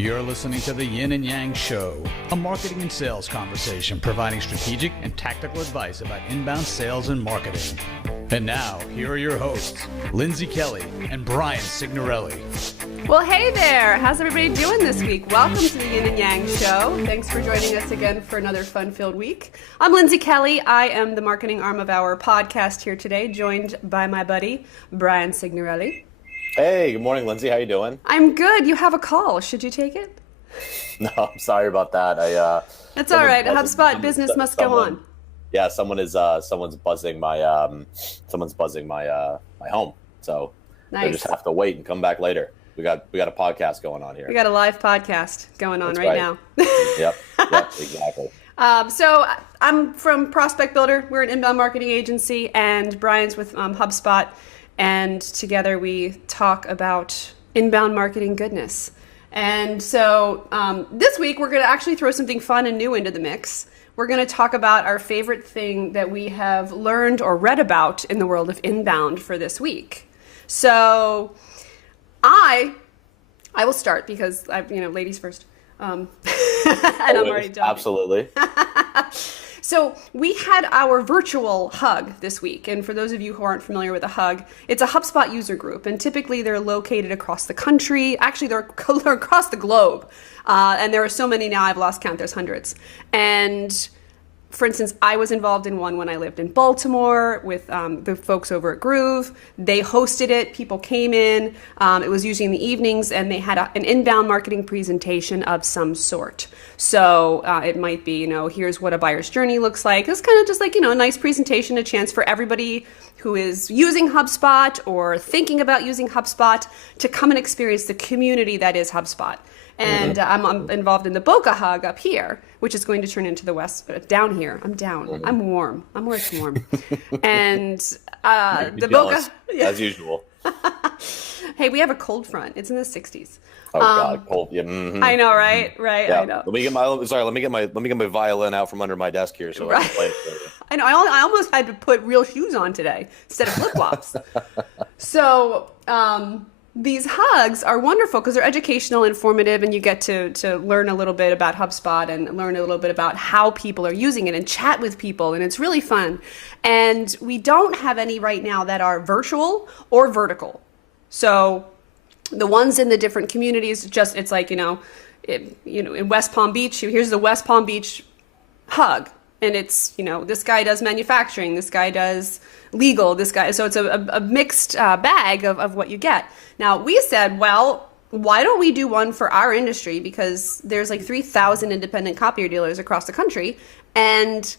You're listening to the Yin and Yang Show, a marketing and sales conversation providing strategic and tactical advice about inbound sales and marketing. And now, here are your hosts, Lindsay Kelly and Brian Signorelli. Well, hey there. How's everybody doing this week? Welcome to the Yin and Yang Show. Thanks for joining us again for another fun-filled week. I'm Lindsay Kelly. I am the marketing arm of our podcast here today, joined by my buddy, Brian Signorelli. Hey, good morning, Lindsay. How you doing? I'm good. You have a call. Should you take it? No, I'm sorry about that. That's all right. HubSpot business must go on. Yeah, someone's buzzing my my home. So nice. They just have to wait and come back later. We got a podcast going on here. We got a live podcast going on right now. Yep, exactly. So I'm from Prospect Builder. We're an inbound marketing agency, and Brian's with HubSpot. And together we talk about inbound marketing goodness. And so this week we're going to actually throw something fun and new into the mix. We're going to talk about our favorite thing that we have learned or read about in the world of inbound for this week. So I will start because ladies first. And I'm already done. Absolutely. So we had our virtual hug this week. And for those of you who aren't familiar with a hug, it's a HubSpot user group. And typically they're located across the country. Actually, they're across the globe. And there are so many now, I've lost count. There's hundreds. And for instance, I was involved in one when I lived in Baltimore with the folks over at Groove. They hosted it. People came in. It was usually in the evenings, and they had an inbound marketing presentation of some sort. So it might be, here's what a buyer's journey looks like. It's kind of just like, a nice presentation, a chance for everybody who is using HubSpot or thinking about using HubSpot to come and experience the community that is HubSpot. And I'm involved in the Boca Hug up here, which is going to turn into the West, down here. I'm down. I'm warm. I'm where it's warm. And the Boca... Yeah. As usual. Hey, we have a cold front. It's in the 60s. Oh, God, cold. Yeah. Mm-hmm. I know, right? Right, yeah. I know. Let me get my violin out from under my desk here so I can play it for you. I know. I almost had to put real shoes on today instead of flip-flops. So... these hugs are wonderful because they're educational, informative, and you get to learn a little bit about HubSpot and learn a little bit about how people are using it and chat with people, and it's really fun. And we don't have any right now that are virtual or vertical. So the ones in the different communities, it's like, in West Palm Beach, here's the West Palm Beach hug. And it's, this guy does manufacturing, this guy does legal, this guy. So it's a mixed bag of what you get. Now, we said, well, why don't we do one for our industry? Because there's like 3,000 independent copier dealers across the country. And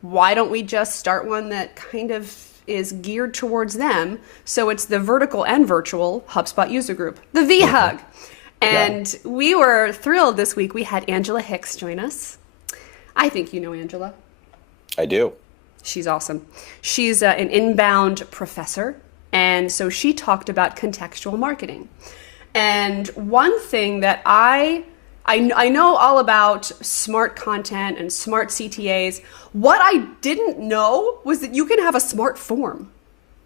why don't we just start one that kind of is geared towards them? So it's the vertical and virtual HubSpot user group, the V-Hug. And we were thrilled this week. We had Angela Hicks join us. I think you know Angela. I do. She's awesome. She's an inbound professor, and so she talked about contextual marketing. And one thing that I know all about smart content and smart CTAs. What I didn't know was that you can have a smart form.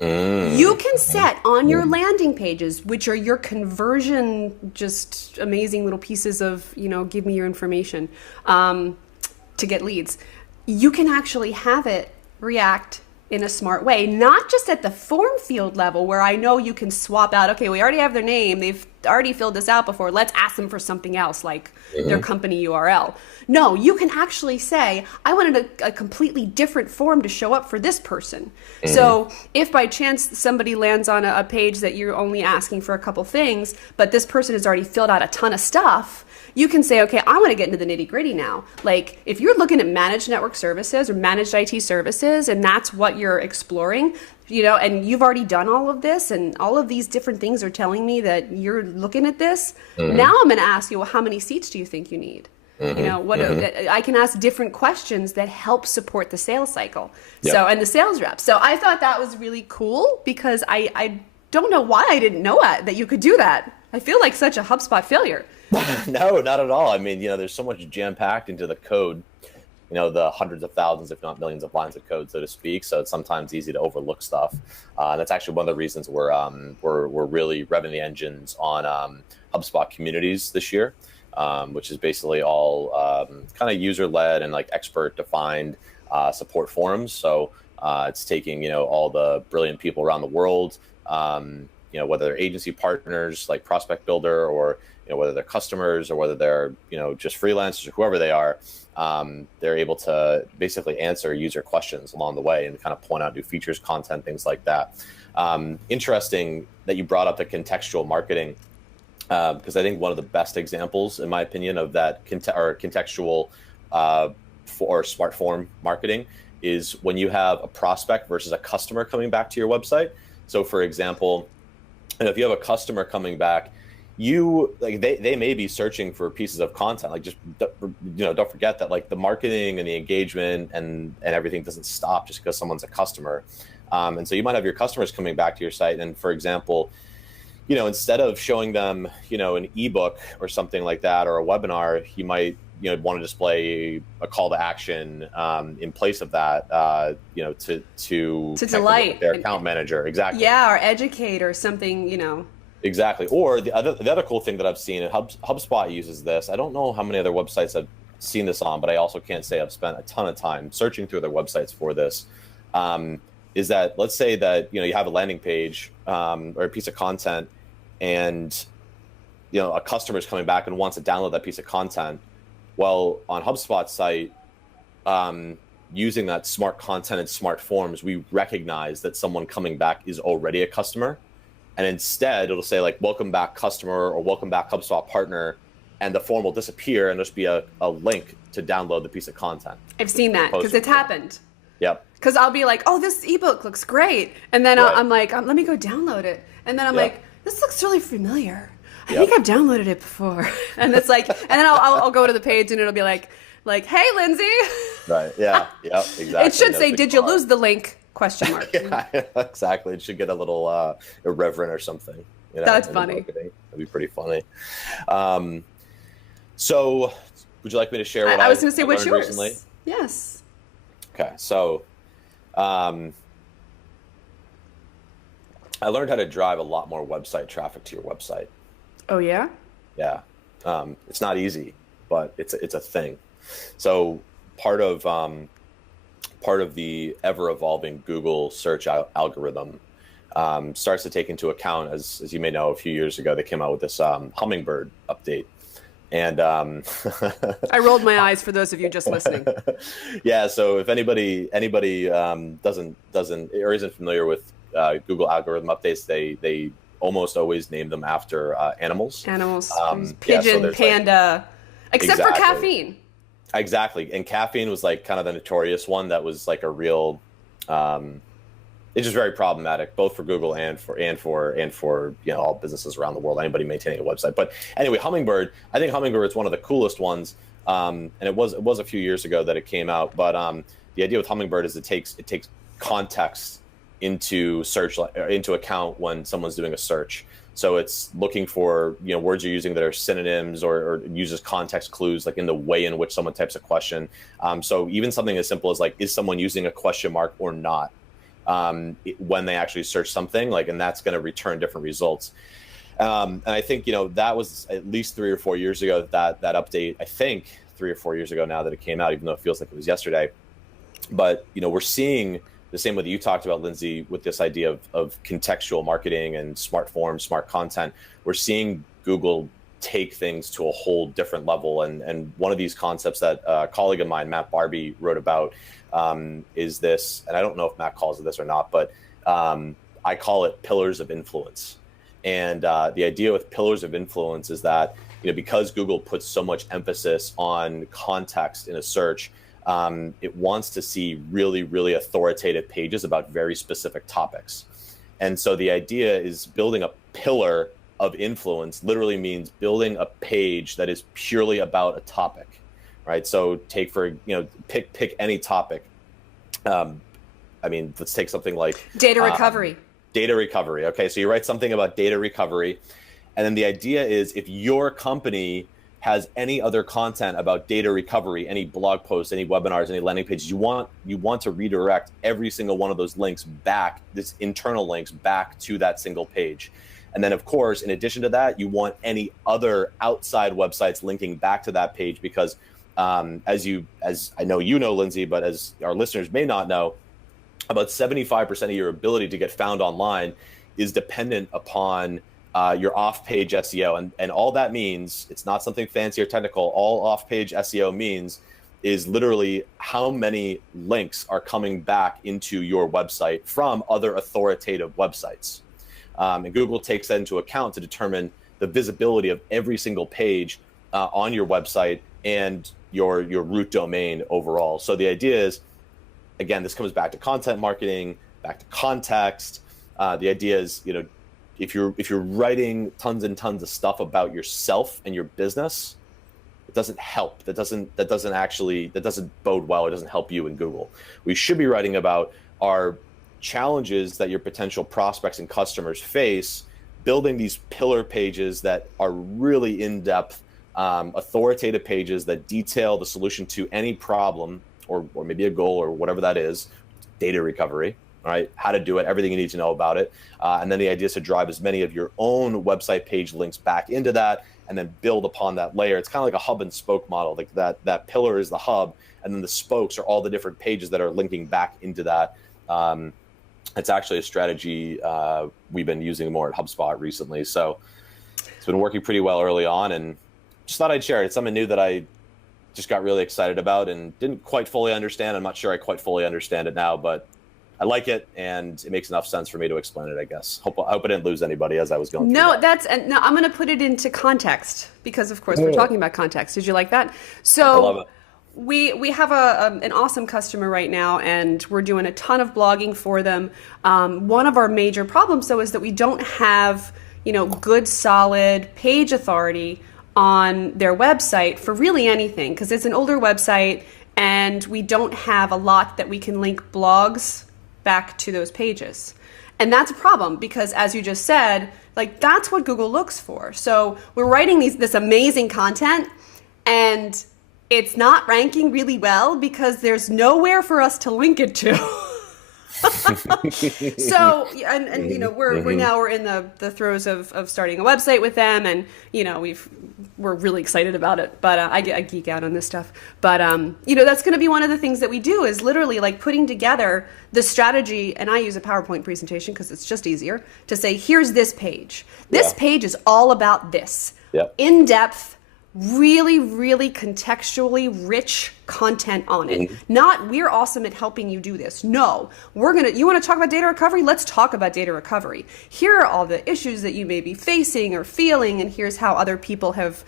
You can set on your landing pages, which are your conversion, just amazing little pieces of, give me your information to get leads. You can actually have it react in a smart way, not just at the form field level where I know you can swap out, okay, we already have their name, they've already filled this out before, let's ask them for something else like their company URL. No, you can actually say, I wanted a completely different form to show up for this person. So if by chance somebody lands on a page that you're only asking for a couple things, but this person has already filled out a ton of stuff, you can say, okay, I want to get into the nitty gritty now. Like if you're looking at managed network services or managed IT services, and that's what you're exploring, and you've already done all of this and all of these different things are telling me that you're looking at this. Now I'm going to ask you, well, how many seats do you think you need? I can ask different questions that help support the sales cycle. Yep. So, and the sales rep. So I thought that was really cool because I don't know why I didn't know that you could do that. I feel like such a HubSpot failure. No, not at all. I mean, there's so much jam-packed into the code, the hundreds of thousands, if not millions of lines of code, so to speak. So it's sometimes easy to overlook stuff. And that's actually one of the reasons we're really revving the engines on HubSpot communities this year. which is basically all kind of user-led and like expert-defined support forums. So it's taking, all the brilliant people around the world, whether they're agency partners like Prospect Builder, or whether they're customers, or whether they're just freelancers or whoever they are, they're able to basically answer user questions along the way and kind of point out new features, content, things like that. Interesting that you brought up the contextual marketing, because I think one of the best examples, in my opinion, of that contextual or smart form marketing is when you have a prospect versus a customer coming back to your website. So, for example, if you have a customer coming back, they may be searching for pieces of content. Like, just don't forget that like the marketing and the engagement and everything doesn't stop just because someone's a customer. And so you might have your customers coming back to your site, and for example, instead of showing them an ebook or something like that, or a webinar, you might want to display a call to action in place of that, to delight their account manager. Exactly. Yeah, or educate or something, Exactly. Or the other cool thing that I've seen, and HubSpot uses this. I don't know how many other websites I've seen this on, but I also can't say I've spent a ton of time searching through their websites for this. Is that, let's say that you have a landing page or a piece of content, and a customer is coming back and wants to download that piece of content. Well, on HubSpot's site, using that smart content and smart forms, we recognize that someone coming back is already a customer. And instead, it'll say like, welcome back customer, or welcome back HubSpot partner. And the form will disappear, and there'll just be a link to download the piece of content. I've seen that because it's happened. Yep. Because I'll be like, oh, this ebook looks great. And then Right. I'm like, let me go download it. And then I'm like, this looks really familiar. I Yep. think I've downloaded it before. And it's like, and then I'll go to the page and it'll be like, hey, Lindsay. Right. Yeah. Yep. Exactly. It should That's say, the did you part. lose the link? Question mark. Yeah, exactly. It should get a little irreverent or something. That's in the funny. marketing. That'd be pretty funny. So, would you like me to share what I was going to say, learned what's yours? recently? Yes. Okay, so I learned how to drive a lot more website traffic to your website. Oh, yeah? Yeah, it's not easy, but it's a thing. So part of the ever evolving Google search algorithm starts to take into account, as you may know, a few years ago they came out with this Hummingbird update. And I rolled my eyes for those of you just listening. Yeah, so if anybody doesn't or isn't familiar with Google algorithm updates, they almost always name them after animals. Animals, so pigeon, there's, panda, except for Exactly. caffeine. Exactly, and caffeine was like kind of the notorious one that was like a real. It's just very problematic, both for Google and for all businesses around the world, anybody maintaining a website. But anyway, Hummingbird, I think Hummingbird is one of the coolest ones, and it was a few years ago that it came out. But the idea with Hummingbird is it takes context into account when someone's doing a search. So it's looking for words you're using that are synonyms, or uses context clues, like in the way in which someone types a question. So even something as simple as like, is someone using a question mark or not? When they actually search something, and that's going to return different results. And I think, that was at least 3 or 4 years ago, that update, I think 3 or 4 years ago now that it came out, even though it feels like it was yesterday. But, we're seeing the same way that you talked about, Lindsay, with this idea of contextual marketing and smart forms, smart content. We're seeing Google take things to a whole different level. And one of these concepts that a colleague of mine, Matt Barbie, wrote about is this, and I don't know if Matt calls it this or not, but I call it pillars of influence. And the idea with pillars of influence is that, because Google puts so much emphasis on context in a search, it wants to see really, really authoritative pages about very specific topics. And so the idea is building a pillar of influence literally means building a page that is purely about a topic, right? So pick any topic. Let's take something like Data recovery. Data recovery. Okay, so you write something about data recovery, and then the idea is if your company has any other content about data recovery, any blog posts, any webinars, any landing pages, you want to redirect every single one of those links back, this internal links back to that single page. And then, of course, in addition to that, you want any other outside websites linking back to that page because as I know you know, Lindsay, but as our listeners may not know, about 75% of your ability to get found online is dependent upon your off-page SEO. And all that means, it's not something fancy or technical, all off-page SEO means is literally how many links are coming back into your website from other authoritative websites. And Google takes that into account to determine the visibility of every single page on your website and your root domain overall. So the idea is, again, this comes back to content marketing, back to context. The idea is, if you're writing tons and tons of stuff about yourself and your business, it doesn't help. That doesn't bode well. It doesn't help you in Google. We should be writing about our challenges that your potential prospects and customers face, building these pillar pages that are really in-depth, authoritative pages that detail the solution to any problem or maybe a goal or whatever that is, data recovery, all right, how to do it, everything you need to know about it. And then the idea is to drive as many of your own website page links back into that and then build upon that layer. It's kind of like a hub and spoke model. Like that pillar is the hub, and then the spokes are all the different pages that are linking back into that. It's actually a strategy we've been using more at HubSpot recently. So it's been working pretty well early on, and just thought I'd share it. It's something new that I just got really excited about and didn't quite fully understand. I'm not sure I quite fully understand it now, but I like it, and it makes enough sense for me to explain it, I guess. I hope I didn't lose anybody as I was going through that. No, I'm going to put it into context because, of course, we're talking about context. Did you like that? So I love it. We have an awesome customer right now, and we're doing a ton of blogging for them. One of our major problems, though, is that we don't have, good, solid page authority on their website for really anything, because it's an older website, and we don't have a lot that we can link blogs back to those pages. And that's a problem because, as you just said, that's what Google looks for. So we're writing this amazing content, and it's not ranking really well because there's nowhere for us to link it to. So, we're in the throes of starting a website with them, and we're really excited about it. But I geek out on this stuff. But that's going to be one of the things that we do is literally putting together the strategy. And I use a PowerPoint presentation because it's just easier to say, here's this page. This page is all about this. Yep. In depth, really, really contextually rich content on it. Not, we're awesome at helping you do this. No, you want to talk about data recovery? Let's talk about data recovery. Here are all the issues that you may be facing or feeling, and here's how other people have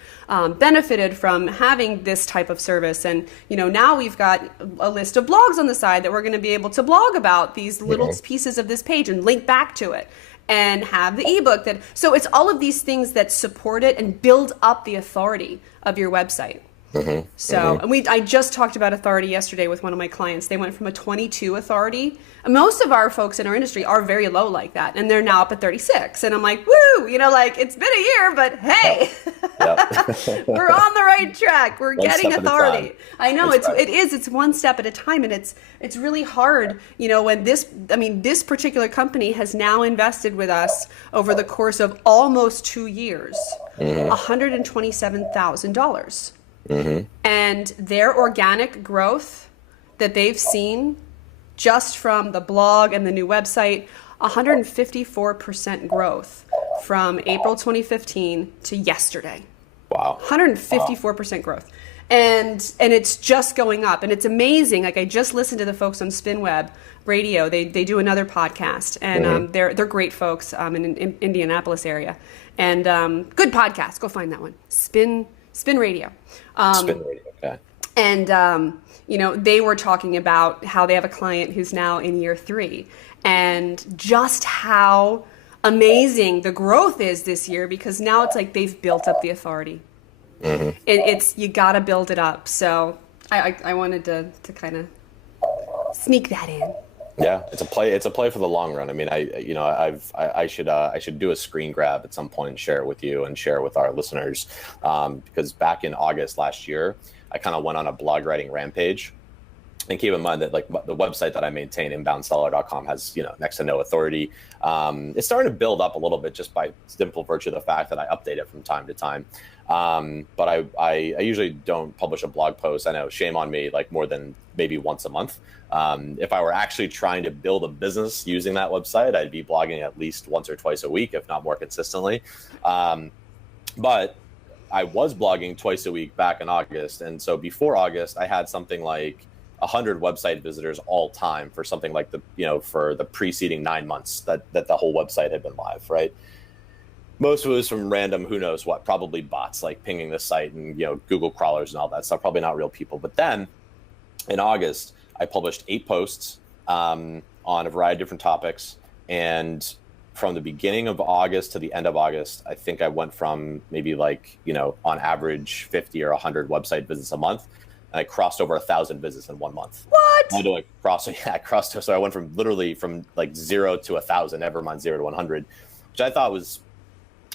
benefited from having this type of service. And, now we've got a list of blogs on the side that we're going to be able to blog about these little pieces of this page and link back to it. And have the ebook so it's all of these things that support it and build up the authority of your website. And I just talked about authority yesterday with one of my clients. They went from a 22 authority. Most of our folks in our industry are very low like that, and they're now up at 36. And I'm like, woo, it's been a year, but hey, we're on the right track. We're getting authority. I know it's one step at a time, and it's really hard, when this particular company has now invested with us over the course of almost 2 years, $127,000. And their organic growth that they've seen just from the blog and the new website, 154% growth from April 2015 to yesterday. Wow. 154% growth. And it's just going up. And it's amazing. I just listened to the folks on SpinWeb Radio. They do another podcast, and they're great folks in Indianapolis area. And good podcast. Go find that one. Spin Radio. Spin Radio, okay. And, they were talking about how they have a client who's now in year 3 and just how amazing the growth is this year, because now it's they've built up the authority. You got to build it up. So I wanted to kind of sneak that in. Yeah, it's a play for the long run. I mean, I should do a screen grab at some point and share it with you and share it with our listeners, because back in August last year, I kind of went on a blog writing rampage, And keep in mind that like the website that I maintain, inboundseller.com, has, you know, next to no authority. It's starting to build up a little bit just by simple virtue of the fact that I update it from time to time. But I usually don't publish a blog post. I know, shame on me, like more than maybe once a month. If I were actually trying to build a business using that website, I'd be blogging at least once or twice a week, if not more consistently. But I was blogging twice a week back in August. And so before August, I had something like 100 website visitors all time for something like for the preceding 9 months that the whole website had been live, right? Most of it was from random, who knows what, probably bots like pinging the site and, you know, Google crawlers and all that stuff, probably not real people. But then in August, I published 8 posts on a variety of different topics. And from the beginning of August to the end of August, I think I went from maybe like, you know, on average 50 or 100 website visits a month. And I crossed over 1,000 visits in 1 month. What? I crossed. So I went from literally from like 0 to 1,000, never mind 0 to 100, which I thought was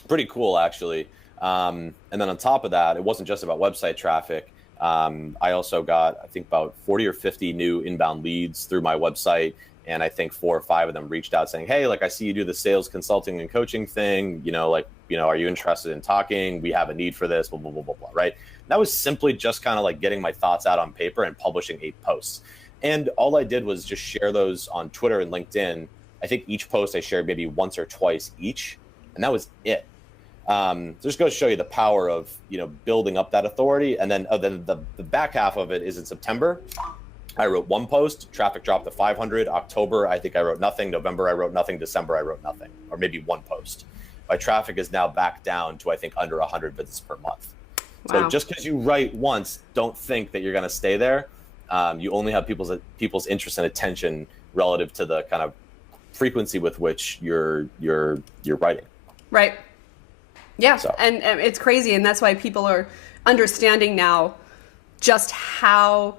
pretty cool, actually. And then on top of that, it wasn't just about website traffic. I also got, I think, about 40 or 50 new inbound leads through my website. And I think 4 or 5 of them reached out saying, hey, like, I see you do the sales consulting and coaching thing, you know, like, you know, are you interested in talking? We have a need for this, blah, blah, blah, blah, blah, right? That was simply just kind of like getting my thoughts out on paper and publishing 8 posts. And all I did was just share those on Twitter and LinkedIn. I think each post I shared maybe once or twice each, and that was it. Just goes to show you the power of, you know, building up that authority. And then the back half of it is in September. I wrote 1 post, traffic dropped to 500. October, I think I wrote nothing. November, I wrote nothing. December, I wrote nothing, or maybe 1 post. My traffic is now back down to, I think, under 100 visits per month. Wow. So just because you write once, don't think that you're going to stay there. You only have people's interest and attention relative to the kind of frequency with which you're writing. Right. Yeah. So. And it's crazy. And that's why people are understanding now just how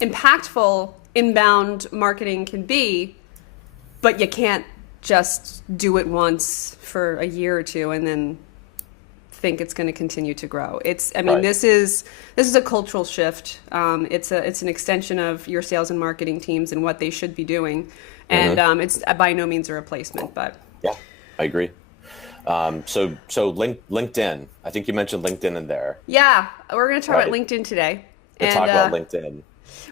impactful inbound marketing can be, but you can't just do it once for a year or 2 and then think it's going to continue to grow. Right. This is a cultural shift. It's an extension of your sales and marketing teams and what they should be doing. And it's by no means a replacement, but yeah, I agree. So LinkedIn, I think you mentioned LinkedIn in there. Yeah. We're going to talk about LinkedIn today. Talk about LinkedIn.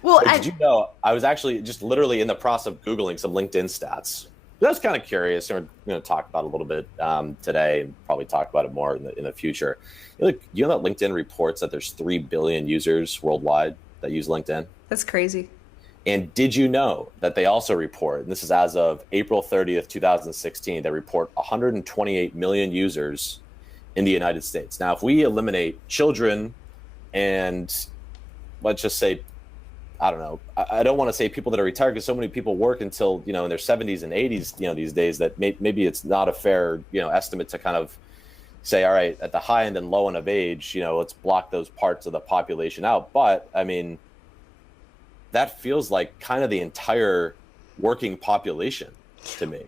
Well, did you know, I was actually just literally in the process of Googling some LinkedIn stats. I was kind of curious. We're going to talk about it a little bit today, and probably talk about it more in the future. You know that LinkedIn reports that there's 3 billion users worldwide that use LinkedIn? That's crazy. And did you know that they also report, and this is as of April 30th, 2016, they report 128 million users in the United States. Now, if we eliminate children and let's just say, I don't know, I don't want to say people that are retired, because so many people work until, you know, in their 70s and 80s, you know, these days, that maybe it's not a fair, you know, estimate to kind of say, all right, at the high end and low end of age, you know, let's block those parts of the population out. But I mean, that feels like kind of the entire working population to me.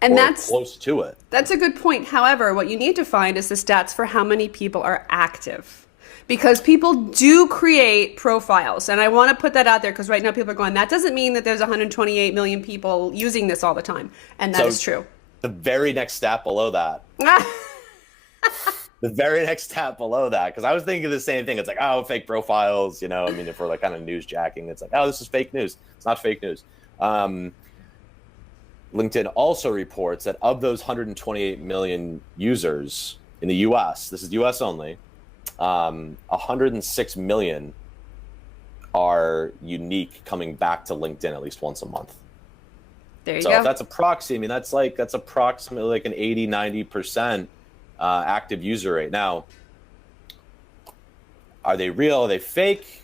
And that's close to it. That's a good point. However, what you need to find is the stats for how many people are active. Because people do create profiles. And I want to put that out there, because right now people are going, that doesn't mean that there's 128 million people using this all the time. And that is true. The very next stat below that. The very next stat below that, because I was thinking the same thing. It's like, oh, fake profiles, you know, I mean, if we're like kind of news jacking, it's like, oh, this is fake news. It's not fake news. LinkedIn also reports that of those 128 million users in the US, this is US only, 106 million are unique, coming back to LinkedIn at least once a month. There you go. So if that's a proxy, I mean, that's approximately like an 80-90% active user rate. Now, are they real? Are they fake?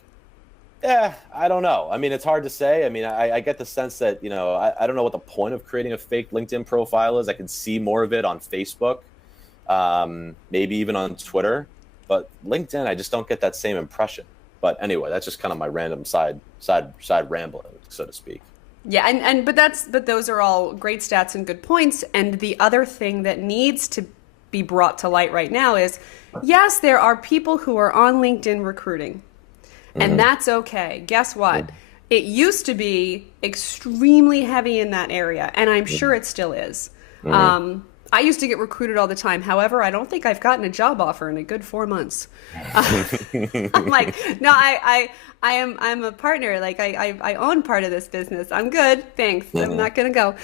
I don't know. I mean, it's hard to say. I mean, I get the sense that, you know, I don't know what the point of creating a fake LinkedIn profile is. I can see more of it on Facebook, maybe even on Twitter. But LinkedIn, I just don't get that same impression. But anyway, that's just kind of my random side rambling, so to speak. Yeah, but those are all great stats and good points. And the other thing that needs to be brought to light right now is, yes, there are people who are on LinkedIn recruiting, and that's okay. Guess what? it used to be extremely heavy in that area, and I'm sure it still is. I used to get recruited all the time. However, I don't think I've gotten a job offer in a good 4 months. I'm like, no, I'm a partner. Like I own part of this business. I'm good. Thanks. I'm not going to go.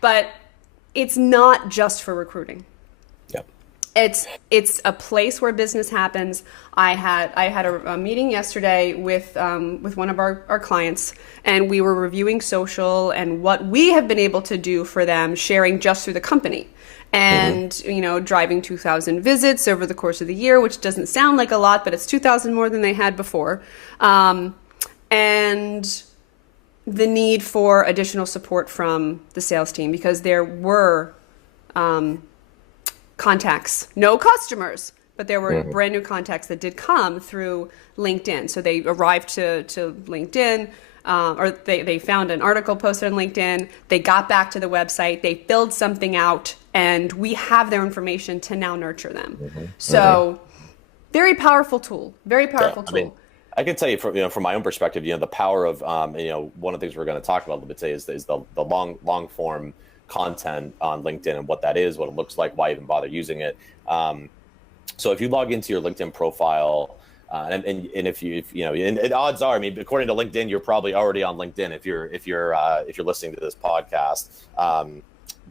But it's not just for recruiting. It's a place where business happens. I had a meeting yesterday with one of our clients, and we were reviewing social and what we have been able to do for them, sharing just through the company, and driving 2,000 visits over the course of the year, which doesn't sound like a lot, but it's 2,000 more than they had before, and the need for additional support from the sales team because there were contacts, no customers, but there were brand new contacts that did come through LinkedIn. So they arrived to LinkedIn, or they found an article posted on LinkedIn. They got back to the website, they filled something out, and we have their information to now nurture them. So very powerful tool, very powerful tool. I mean, I can tell you from my own perspective, the power of, one of the things we're going to talk about a little bit today is the long form content on LinkedIn and what that is, what it looks like, why even bother using it. So if you log into your LinkedIn profile, and odds are, I mean, according to LinkedIn, you're probably already on LinkedIn if you're listening to this podcast.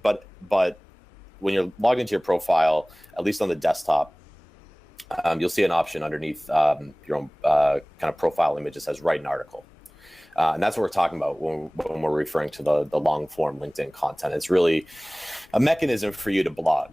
But when you're logged into your profile, at least on the desktop, you'll see an option underneath your own kind of profile image that says write an article. And that's what we're talking about when we're referring to the long form LinkedIn content. It's really a mechanism for you to blog,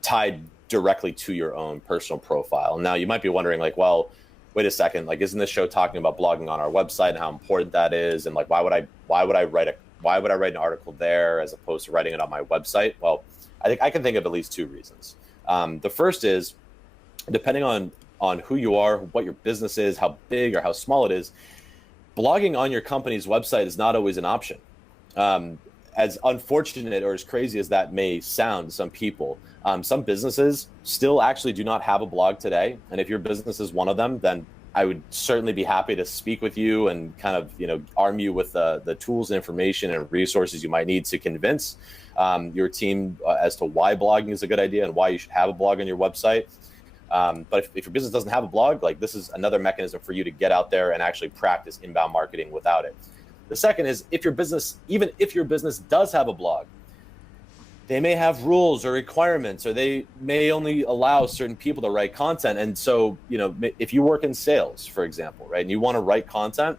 tied directly to your own personal profile. Now you might be wondering, like, well, wait a second, like, isn't this show talking about blogging on our website and how important that is? And like, why would I write an article there as opposed to writing it on my website? Well, I think I can think of at least two reasons. The first is, depending on who you are, what your business is, how big or how small it is, blogging on your company's website is not always an option. As unfortunate or as crazy as that may sound to some people, some businesses still actually do not have a blog today. And if your business is one of them, then I would certainly be happy to speak with you and kind of, arm you with the tools and information and resources you might need to convince your team as to why blogging is a good idea and why you should have a blog on your website. But if your business doesn't have a blog, like, this is another mechanism for you to get out there and actually practice inbound marketing without it. The second is, even if your business does have a blog, they may have rules or requirements, or they may only allow certain people to write content. And so, if you work in sales, for example, right, and you want to write content,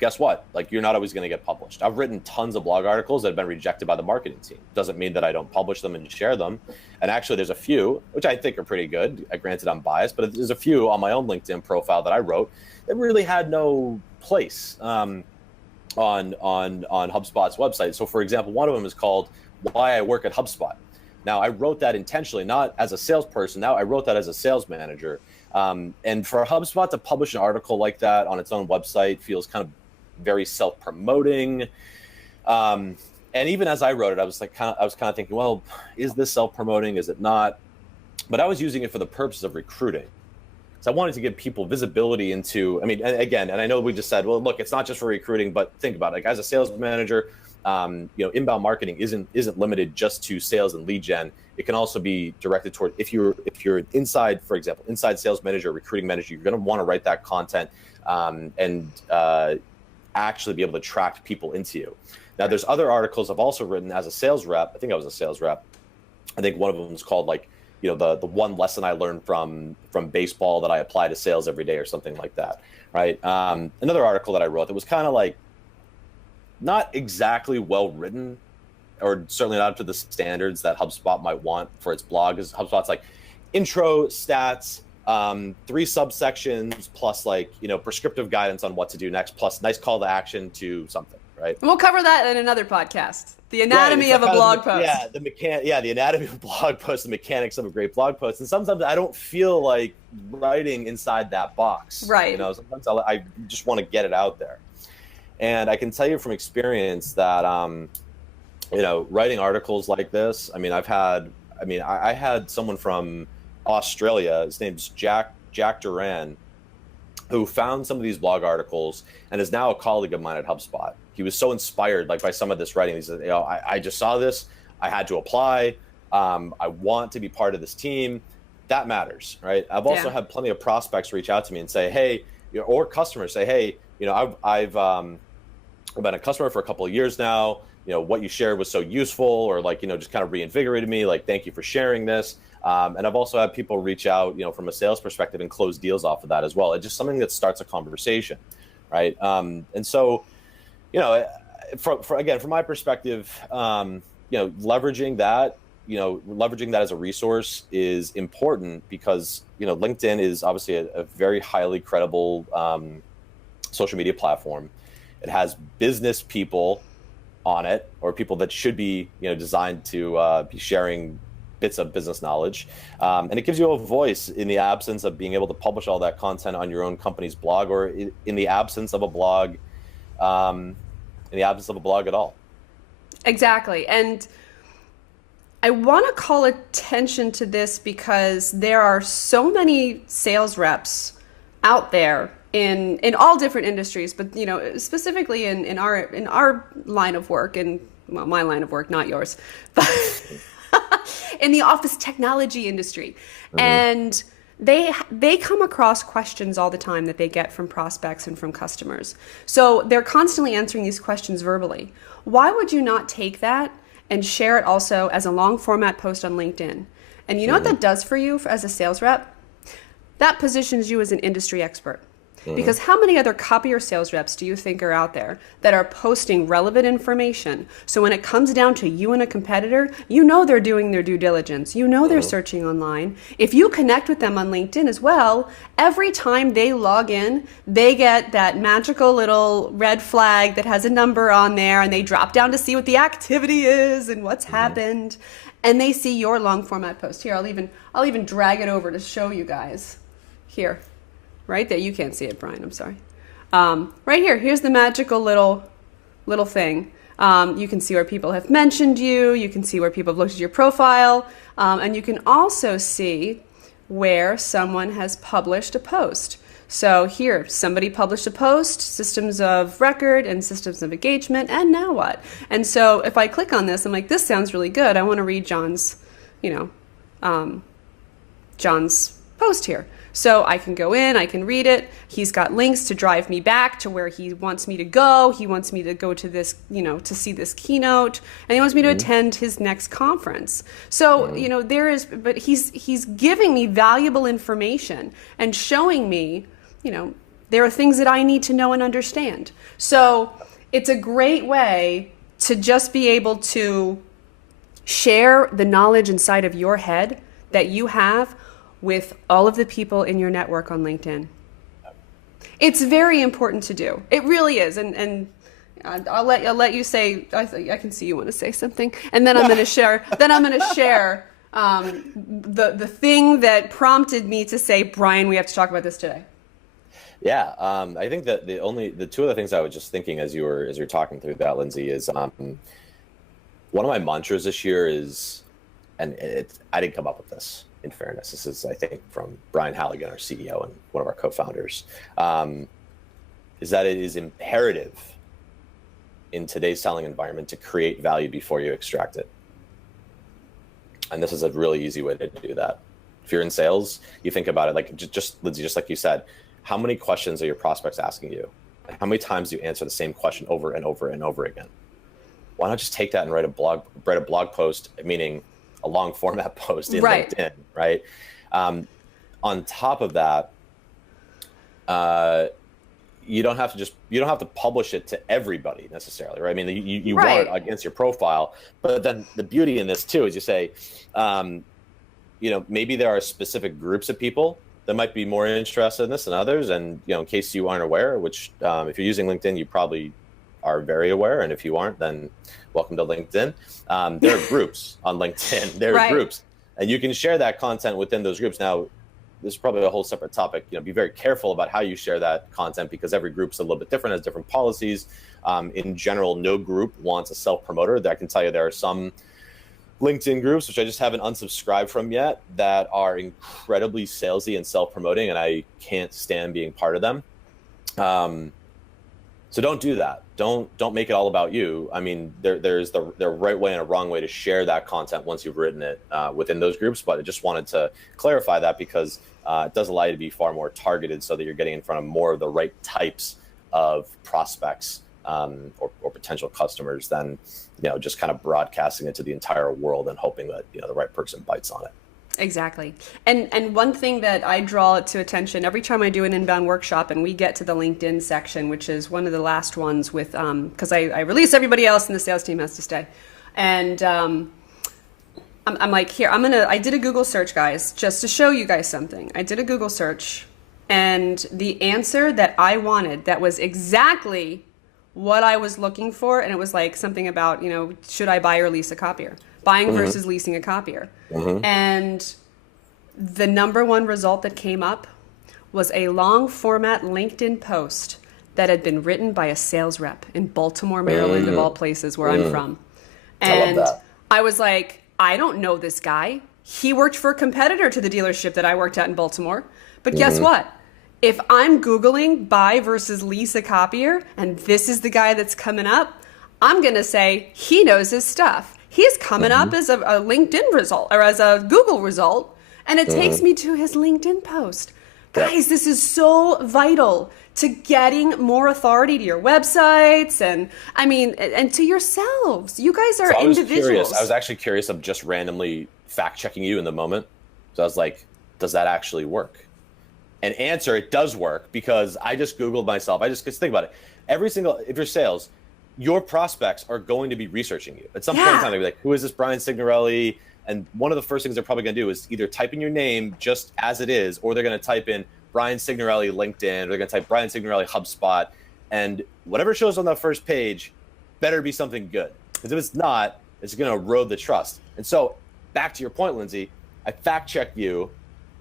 guess what? Like, you're not always going to get published. I've written tons of blog articles that have been rejected by the marketing team. Doesn't mean that I don't publish them and share them. And actually, there's a few, which I think are pretty good. Granted, I'm biased, but there's a few on my own LinkedIn profile that I wrote that really had no place on HubSpot's website. So, for example, one of them is called Why I Work at HubSpot. Now, I wrote that intentionally, not as a salesperson. Now, I wrote that as a sales manager. And for HubSpot to publish an article like that on its own website feels kind of very self-promoting. And even as I wrote it, I was kind of thinking, well, is this self-promoting? Is it not? But I was using it for the purpose of recruiting. So I wanted to give people visibility into, and I know we just said, well, look, it's not just for recruiting, but think about it. Like, as a sales manager, inbound marketing isn't limited just to sales and lead gen. It can also be directed toward, if you're inside, for example, inside sales manager, recruiting manager, you're going to want to write that content and actually be able to attract people into you. Now, there's other articles I've also written as a sales rep. I think I was a sales rep. I think one of them is called, like, the one lesson I learned from baseball that I apply to sales every day, or something like that, right? Another article that I wrote that was kind of like not exactly well written, or certainly not up to the standards that HubSpot might want for its blog. Is HubSpot's like intro, stats, 3 subsections, plus prescriptive guidance on what to do next, plus nice call to action to something, right? We'll cover that in another podcast. The anatomy of a blog post. Yeah, the anatomy of a blog post, the mechanics of a great blog post. And sometimes I don't feel like writing inside that box. Right. Sometimes I just want to get it out there. And I can tell you from experience that, writing articles like this, I had someone from Australia, his name's Jack Duran. who found some of these blog articles and is now a colleague of mine at HubSpot. He was so inspired like by some of this writing. He said, I just saw this, I had to apply. I want to be part of this team. That matters, right? I've also had plenty of prospects reach out to me and say, hey, or customers say, hey, I've been a customer for a couple of years now. What you shared was so useful, or just kind of reinvigorated me. Like, thank you for sharing this. And I've also had people reach out, from a sales perspective and close deals off of that as well. It's just something that starts a conversation, right? And so, from my perspective, leveraging that as a resource is important because, LinkedIn is obviously a very highly credible social media platform. It has business people on it, or people that should be, designed to be sharing bits of business knowledge, and it gives you a voice in the absence of being able to publish all that content on your own company's blog, or in the absence of a blog, at all. Exactly. And I want to call attention to this because there are so many sales reps out there in all different industries, but specifically in our line of work, my line of work, not yours, but in the office technology industry. Mm-hmm. And they come across questions all the time that they get from prospects and from customers. So they're constantly answering these questions verbally. Why would you not take that and share it also as a long format post on LinkedIn? And you know what that does for you as a sales rep? That positions you as an industry expert. Because how many other copy or sales reps do you think are out there that are posting relevant information? So when it comes down to you and a competitor, they're doing their due diligence. They're searching online. If you connect with them on LinkedIn as well, every time they log in, they get that magical little red flag that has a number on there, and they drop down to see what the activity is and what's happened. And they see your long format post. Here, I'll even drag it over to show you guys. Here. Right there, you can't see it, Brian, I'm sorry. Right here, here's the magical little thing. You can see where people have mentioned you. You can see where people have looked at your profile. And you can also see where someone has published a post. So here, somebody published a post, systems of record and systems of engagement, and now what? And so if I click on this, I'm like, this sounds really good. I want to read John's post here. So I can go in, I can read it. He's got links to drive me back to where he wants me to go. He wants me to go to this, to see this keynote, and he wants me to attend his next conference. So, but he's giving me valuable information and showing me, there are things that I need to know and understand. So it's a great way to just be able to share the knowledge inside of your head that you have with all of the people in your network on LinkedIn. It's very important to do. It really is. And I'll let you say, I can see you want to say something. And then I'm going to share, the thing that prompted me to say, Brian, we have to talk about this today. Yeah. I think that the two other things I was just thinking as you're talking through that, Lindsay, is one of my mantras this year is, and I didn't come up with this, in fairness. This is, I think, from Brian Halligan, our CEO and one of our co-founders, is that it is imperative in today's selling environment to create value before you extract it. And this is a really easy way to do that. If you're in sales, you think about it like, just Lindsay, just like you said, how many questions are your prospects asking you? And how many times do you answer the same question over and over and over again? Why not just take that and write a blog post, meaning a long format post in LinkedIn, right? On top of that, you don't have to publish it to everybody necessarily, right? I mean, you want it against your profile, but then the beauty in this too is you say, maybe there are specific groups of people that might be more interested in this than others, and in case you aren't aware, which if you're using LinkedIn, you probably are very aware, and if you aren't, then welcome to LinkedIn. There are groups on LinkedIn. There are groups, and you can share that content within those groups. Now, this is probably a whole separate topic. Be very careful about how you share that content because every group's a little bit different, has different policies. In general, no group wants a self-promoter. I can tell you there are some LinkedIn groups, which I just haven't unsubscribed from yet, that are incredibly salesy and self-promoting, and I can't stand being part of them. So don't do that. Don't make it all about you. I mean, there's the right way and a wrong way to share that content once you've written it within those groups. But I just wanted to clarify that because it does allow you to be far more targeted, so that you're getting in front of more of the right types of prospects or potential customers than just kind of broadcasting it to the entire world and hoping that the right person bites on it. Exactly. And one thing that I draw to attention every time I do an inbound workshop and we get to the LinkedIn section, which is one of the last ones with, because I release everybody else and the sales team has to stay. And I'm like, here, I did a Google search, guys, just to show you guys something. I did a Google search, and the answer that I wanted, that was exactly what I was looking for, and it was like something about, should I buy or lease a copier? Buying versus leasing a copier. And the number one result that came up was a long format LinkedIn post that had been written by a sales rep in Baltimore, Maryland, of all places where I'm from. And I love that. I was like, I don't know this guy. He worked for a competitor to the dealership that I worked at in Baltimore. But guess what? If I'm Googling buy versus lease a copier, and this is the guy that's coming up, I'm going to say he knows his stuff. He's coming up as a LinkedIn result or as a Google result, and it takes me to his LinkedIn post. Guys, this is so vital to getting more authority to your websites and to yourselves. You guys are individuals. I was actually curious of just randomly fact checking you in the moment. So I was like, does that actually work? And answer, it does work, because I just Googled myself. Because think about it. If you're sales, your prospects are going to be researching you. At some point in time, they'll be like, who is this Brian Signorelli? And one of the first things they're probably going to do is either type in your name just as it is, or they're going to type in Brian Signorelli LinkedIn, or they're going to type Brian Signorelli HubSpot. And whatever shows on that first page better be something good. Because if it's not, it's going to erode the trust. And so back to your point, Lindsay, I fact-checked you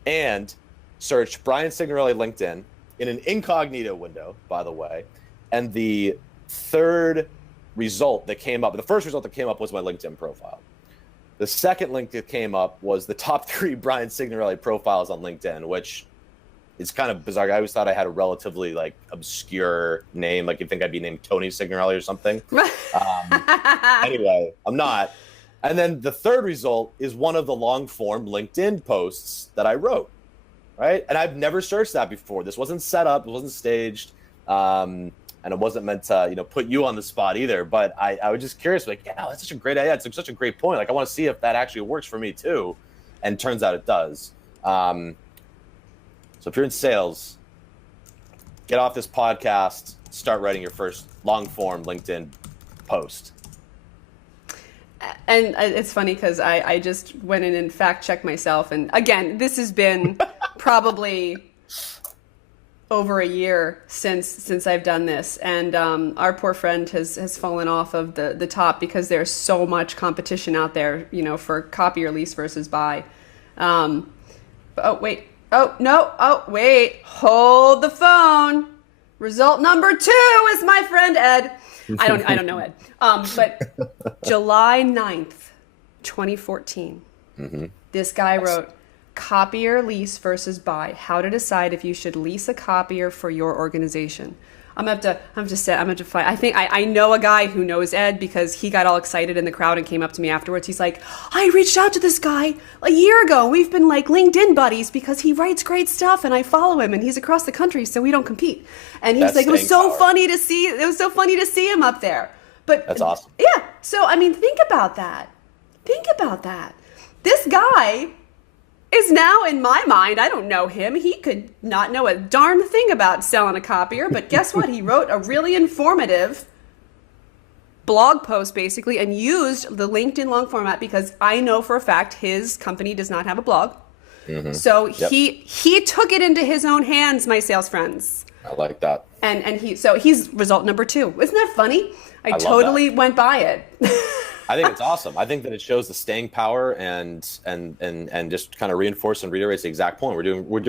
and searched Brian Signorelli LinkedIn in an incognito window, by the way. And the third result that came up, the first result that came up was my LinkedIn profile. The second link that came up was the top 3 Brian Signorelli profiles on LinkedIn, which is kind of bizarre. I always thought I had a relatively obscure name. Like, you'd think I'd be named Tony Signorelli or something. Anyway, I'm not. And then the third result is one of the long form LinkedIn posts that I wrote, right? And I've never searched that before. This wasn't set up. It wasn't staged. And it wasn't meant to, put you on the spot either. But I was just curious, that's such a great idea. It's such a great point. I want to see if that actually works for me too. And turns out it does. So if you're in sales, get off this podcast, start writing your first long form LinkedIn post. And it's funny because I just went in and fact checked myself. And again, this has been probably over a year since I've done this, and our poor friend has fallen off of the top because there's so much competition out there, for copy or lease versus buy. Hold the phone. Result number 2 is my friend Ed. I don't know Ed. But July 9th, 2014, this guy wrote, copier, lease versus buy. How to decide if you should lease a copier for your organization. I'm gonna have to find. I think I know a guy who knows Ed because he got all excited in the crowd and came up to me afterwards. He's like, I reached out to this guy a year ago. We've been LinkedIn buddies because he writes great stuff and I follow him and he's across the country, so we don't compete. And he's like, it was so funny to see him up there. But that's awesome. Yeah. So think about that. This guy is now, in my mind, I don't know him. He could not know a darn thing about selling a copier, but guess what? He wrote a really informative blog post, basically, and used the LinkedIn long format because I know for a fact his company does not have a blog. So he took it into his own hands, my sales friends. I like that. And he's result number 2. Isn't that funny? I totally went by it. I think it's awesome. I think that it shows the staying power and just kind of reinforce and reiterates the exact point. We're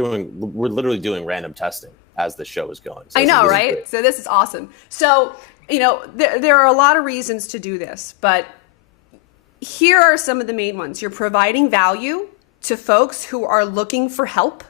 literally doing random testing as the show is going. So I know, right? So this is awesome. So, there are a lot of reasons to do this, but here are some of the main ones. You're providing value to folks who are looking for help.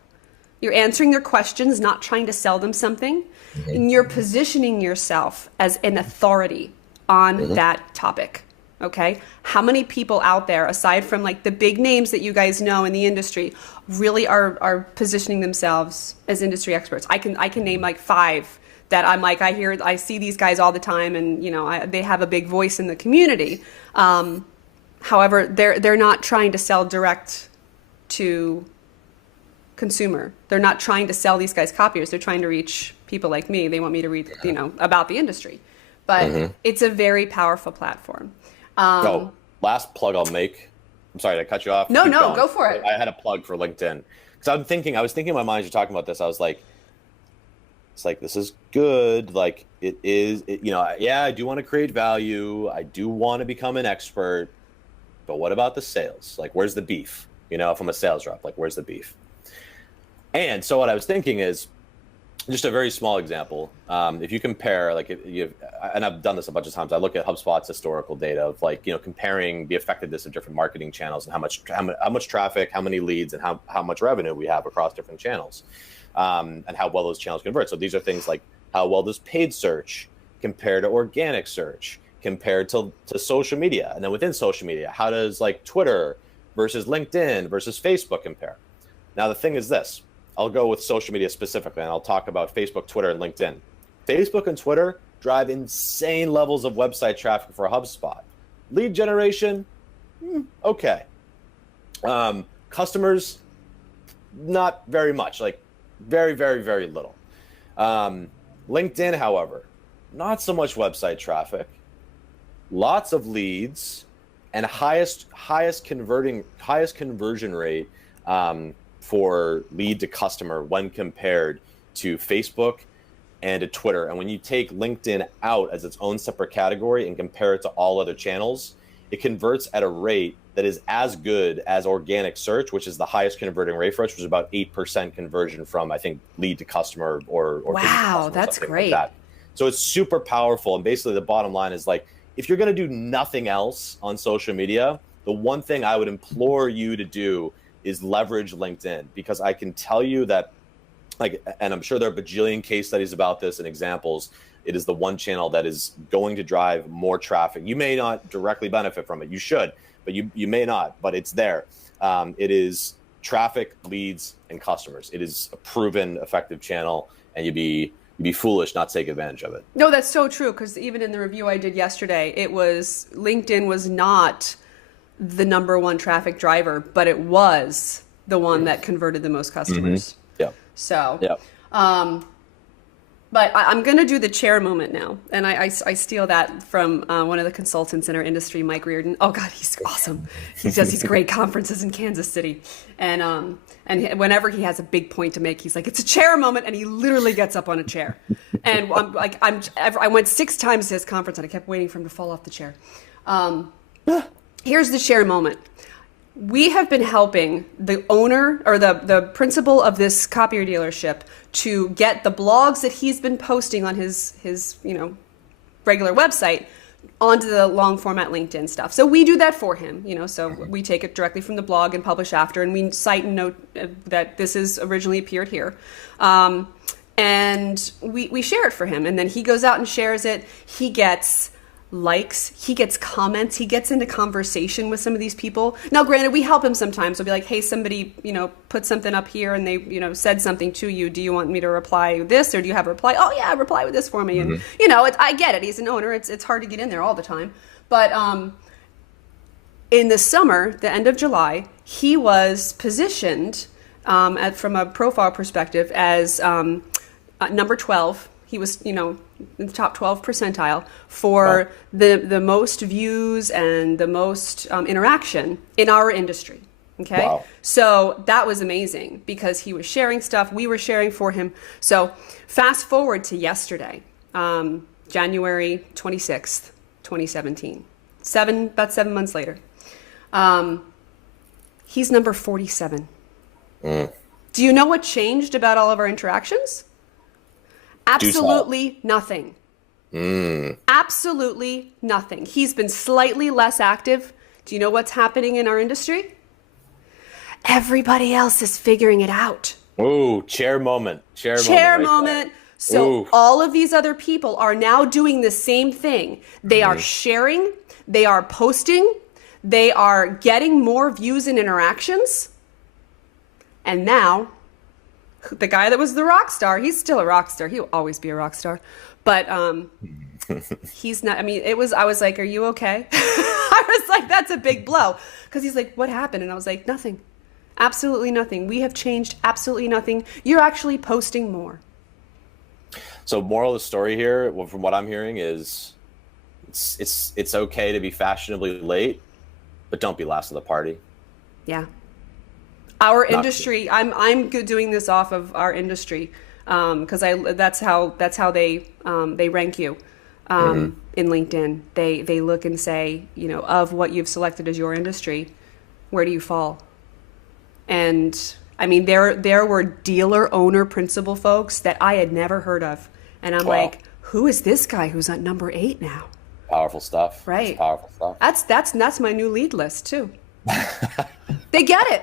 You're answering their questions, not trying to sell them something. And you're positioning yourself as an authority on that topic. Okay? How many people out there, aside from like the big names that you guys know in the industry, really are positioning themselves as industry experts? I can name like 5 that I'm like, I see these guys all the time, and they have a big voice in the community. However, they're not trying to sell direct to consumer. They're not trying to sell these guys copiers. They're trying to reach people like me. They want me to read, about the industry. But it's a very powerful platform. Last plug I'll make. I'm sorry to cut you off. No, go for it. I had a plug for LinkedIn because I was thinking in my mind as you're talking about this. I was like, it's like, this is good. Like it is, I do want to create value. I do want to become an expert. But what about the sales? Like, where's the beef? If I'm a sales rep, like, where's the beef? And so what I was thinking is just a very small example. If you compare, like, and I've done this a bunch of times, I look at HubSpot's historical data of like, comparing the effectiveness of different marketing channels and how much traffic, how many leads, and how much revenue we have across different channels, and how well those channels convert. So these are things like, how well does paid search compare to organic search, compared to social media? And then within social media, how does like Twitter versus LinkedIn versus Facebook compare? Now, the thing is this. I'll go with social media specifically, and I'll talk about Facebook, Twitter, and LinkedIn. Facebook and Twitter drive insane levels of website traffic for HubSpot. Lead generation, okay. Customers, not very much, like very, very, very little. LinkedIn, however, not so much website traffic, lots of leads, and highest conversion rate for lead to customer when compared to Facebook and to Twitter. And when you take LinkedIn out as its own separate category and compare it to all other channels, it converts at a rate that is as good as organic search, which is the highest converting rate for us, which is about 8% conversion from, I think, lead to customer or wow, that's great. Like that. So it's super powerful. And basically the bottom line is like, if you're going to do nothing else on social media, the one thing I would implore you to do is leverage LinkedIn, because I can tell you that, like, and I'm sure there are bajillion case studies about this and examples, it is the one channel that is going to drive more traffic. You may not directly benefit from it. You should, but you may not, but it's there. It is traffic, leads, and customers. It is a proven effective channel, and you'd be foolish not to take advantage of it. No, that's so true, because even in the review I did yesterday, it was LinkedIn was not the number one traffic driver, but it was the one that converted the most customers. Yeah. So, yeah. But I'm going to do the chair moment now. And I steal that from one of the consultants in our industry, Mike Reardon. Oh God, he's awesome. He does these great conferences in Kansas City. And whenever he has a big point to make, he's like, it's a chair moment. And he literally gets up on a chair. And I went 6 times to his conference and I kept waiting for him to fall off the chair. Here's the share moment. We have been helping the owner or the principal of this copier dealership to get the blogs that he's been posting on his regular website onto the long format LinkedIn stuff. So we do that for him, so we take it directly from the blog and publish after, and we cite and note that this has originally appeared here. And we share it for him, and then he goes out and shares it. He gets likes, he gets comments, he gets into conversation with some of these people. Now, granted, we help him sometimes. We'll be like, hey, somebody, put something up here and they, said something to you. Do you want me to reply this, or do you have a reply? Oh yeah, reply with this for me. And, I get it. He's an owner. It's hard to get in there all the time. But in the summer, the end of July, he was positioned from a profile perspective as number 12. He was, in the top 12 percentile for the most views and the most interaction in our industry. Okay. Wow. So that was amazing because he was sharing stuff. We were sharing for him. So fast forward to yesterday, January 26th, 2017, about 7 months later. He's number 47. Do you know what changed about all of our interactions? Absolutely nothing. Absolutely nothing. He's been slightly less active Do you know what's happening in our industry? Everybody else is figuring it out. Ooh, chair moment. Chair Chair moment. moment. So Oof. all of these other people are now doing the same thing. They are sharing, they are posting, they are getting more views and interactions. And now, the guy that was the rock star, he's still a rock star. He'll always be a rock star. But he's not, I mean, I was like, are you okay? I was like, that's a big blow. Because he's like, what happened? And I was like, nothing. Absolutely nothing. We have changed absolutely nothing. You're actually posting more. So moral of the story here, well, from what I'm hearing, is it's okay to be fashionably late, but don't be last of the party. Yeah. Our industry, I'm good doing this off of our industry, because that's how they rank you in LinkedIn. They look and say, you know, of what you've selected as your industry, where do you fall? And I mean, there were dealer owner principal folks that I had never heard of, and I'm like, who is this guy who's at number 8 now? Powerful stuff. Right. That's powerful stuff. That's my new lead list too. They get it.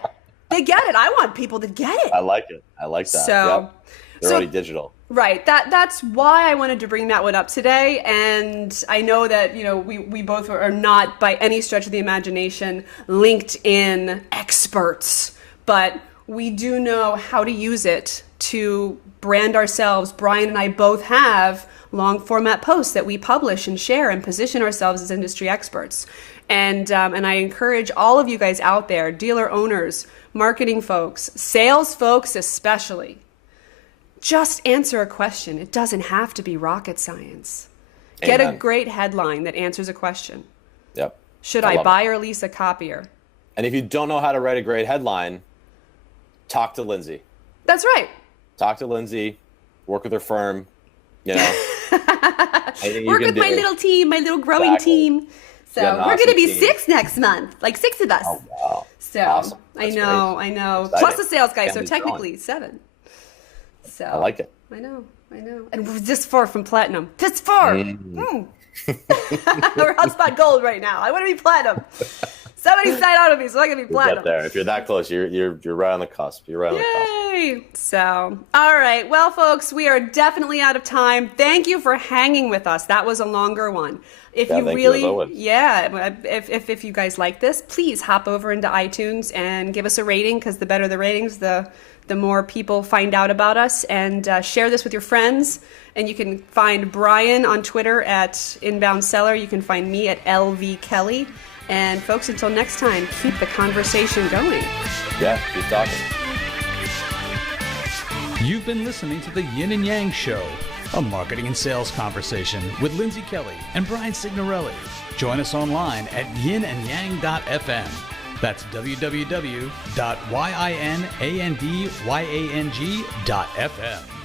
They get it. I want people to get it. I like it. I like that. So, Yep. They're already digital. Right. That's why I wanted to bring that one up today. And I know that, you know, we both are not by any stretch of the imagination LinkedIn experts, but we do know how to use it to brand ourselves. Brian and I both have long format posts that we publish and share and position ourselves as industry experts. And I encourage all of you guys out there, dealer owners, marketing folks, sales folks especially, just answer a question. It doesn't have to be rocket science. Amen. Get a great headline that answers a question. Yep. Should I love buy or lease a copier? And if you don't know how to write a great headline, talk to Lindsay. That's right. Talk to Lindsay. Work with her firm. You know. Work with my little team, my little growing team. So Yeah, an we're awesome going to be team. 6 next month, like 6 of us. Oh, wow. So Awesome. I That's know. Exciting. Plus the sales guy, so Family's technically 7. So I like it. I know. And we're this far from platinum. This far. We're HubSpot Gold right now. I want to be platinum. Somebody sign on to me so I can be You'll platinum. get there. If you're that close, you're right on the cusp. You're right on the cusp. Yay! So, all right. Well, folks, we are definitely out of time. Thank you for hanging with us. That was a longer one. If Yeah, you thank you, really, as always. if you guys like this, please hop over into iTunes and give us a rating, because the better the ratings, the more people find out about us. And share this with your friends. And you can find Brian on Twitter at Inbound Seller. You can find me at LV Kelly. And folks, until next time, keep the conversation going. Yeah, keep talking. You've been listening to the Yin and Yang Show, a marketing and sales conversation with Lindsay Kelly and Brian Signorelli. Join us online at yinandyang.fm. That's www.yinandyang.fm.